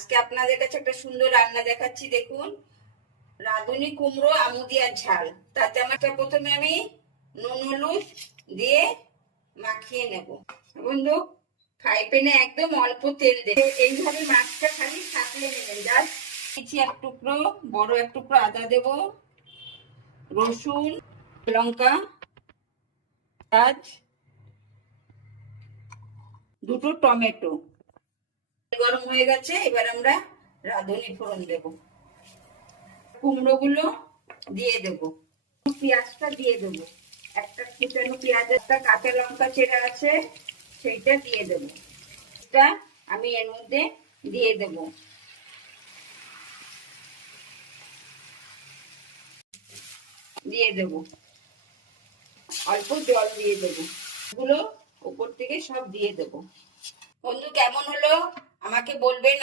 আজকে আপনাদের কাছে একটা সুন্দর রান্না দেখাচ্ছি। দেখুন, রাঁধুনি কুমড়ো আমুদিয়ার ঝাল। তাতে আমারটা প্রথমে আমি নুন হলুদ দিয়ে মাখিয়ে নেব। বন্ধু, ফ্রাই প্যানে একদম অল্প তেল দেবে। এইভাবে মাছটা খালি সাঁতলে নেবেন। জাস্ট দিচ্ছি এক টুকরো, বড় এক টুকরো আদা দেব, রসুন, লঙ্কা, পেঁয়াজ, দুটো টমেটো। গরম হয়ে গেছে, এবার আমরা রাঁধুনি ফোড়ন দেব। কুমড়ো গুলো দিয়ে দেব, পেঁয়াজটা দিয়ে দেবো, একটা কুচানো পেঁয়াজ, একটা কাঁচা লঙ্কা চেরা আছে সেইটা দিয়ে দেবো। এটা আমি এর মধ্যে দিয়ে দেব। দিয়ে দেব অল্প জল দিয়ে দেবো, গুলো উপর থেকে সব দিয়ে দেবো। বন্ধু, কেমন হলো আমাকে বলবেন।